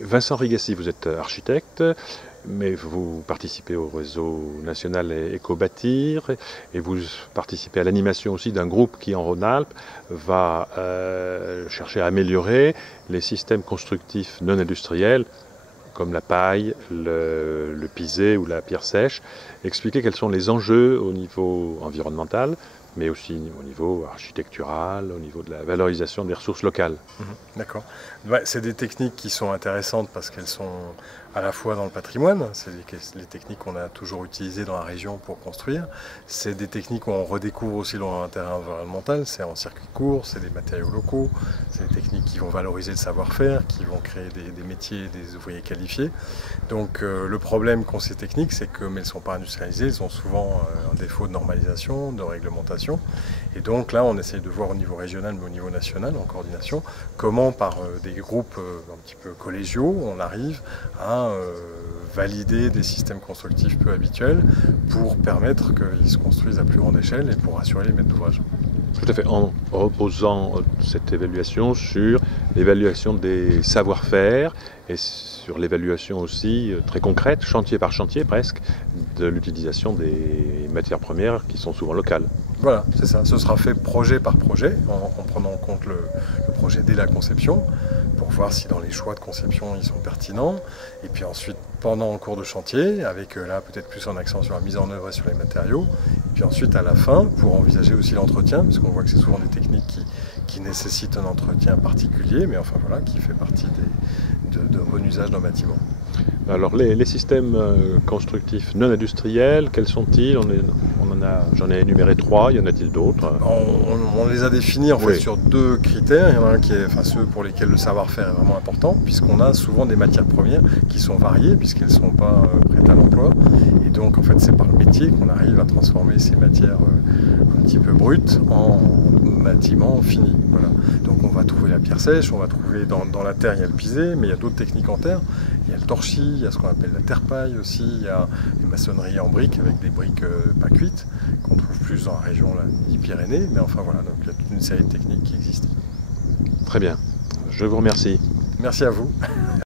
Vincent Rigassi, vous êtes architecte, mais vous participez au réseau national Éco-Bâtir et vous participez à l'animation aussi d'un groupe qui, en Rhône-Alpes, va chercher à améliorer les systèmes constructifs non industriels, comme la paille, le pisé ou la pierre sèche. Expliquer quels sont les enjeux au niveau environnemental, mais aussi au niveau architectural, au niveau de la valorisation des ressources locales. D'accord. Ouais, c'est des techniques qui sont intéressantes parce qu'elles sont à la fois dans le patrimoine, c'est les techniques qu'on a toujours utilisées dans la région pour construire, c'est des techniques où on redécouvre aussi l'intérêt environnemental, c'est en circuit court, c'est des matériaux locaux, c'est des techniques qui vont valoriser le savoir-faire, qui vont créer des métiers et des ouvriers qualifiés. Donc le problème qu'ont ces techniques, c'est que mais elles ne sont pas industrialisées, elles ont souvent un défaut de normalisation, de réglementation. Et donc là, on essaye de voir au niveau régional, mais au niveau national, en coordination, comment par des groupes un petit peu collégiaux, on arrive à valider des systèmes constructifs peu habituels pour permettre qu'ils se construisent à plus grande échelle et pour assurer les maîtres d'ouvrage. Tout à fait, en reposant cette évaluation sur l'évaluation des savoir-faire et sur l'évaluation aussi très concrète, chantier par chantier presque, de l'utilisation des matières premières qui sont souvent locales. Voilà, c'est ça. Ce sera fait projet par projet, en prenant en compte le projet dès la conception, pour voir si dans les choix de conception ils sont pertinents. Et puis ensuite, pendant le cours de chantier, avec là peut-être plus en accent sur la mise en œuvre et sur les matériaux. Et puis ensuite à la fin, pour envisager aussi l'entretien, parce qu'on voit que c'est souvent des techniques qui nécessitent un entretien particulier, mais enfin voilà, qui fait partie de bon usage d'un bâtiment. Alors les systèmes constructifs non industriels, quels sont-ils? J'en ai énuméré 3, y en a-t-il d'autres? On les a définis en fait sur 2 critères. Il y en a un qui est ceux pour lesquels le savoir-faire est vraiment important, puisqu'on a souvent des matières premières qui sont variées, puisqu'elles ne sont pas prêtes à l'emploi. Et donc en fait c'est par le métier qu'on arrive à transformer ces matières un petit peu brutes en bâtiments finis. Voilà. Donc on va trouver la pierre sèche, on va trouver dans la terre, il y a le pisé, mais il y a d'autres techniques en terre. Il y a le torchis, il y a ce qu'on appelle la terre-paille aussi, il y a les maçonneries en briques avec des briques pas cuites, qu'on trouve plus dans la région des Pyrénées, mais enfin voilà, donc il y a toute une série de techniques qui existent. Très bien, je vous remercie. Merci à vous.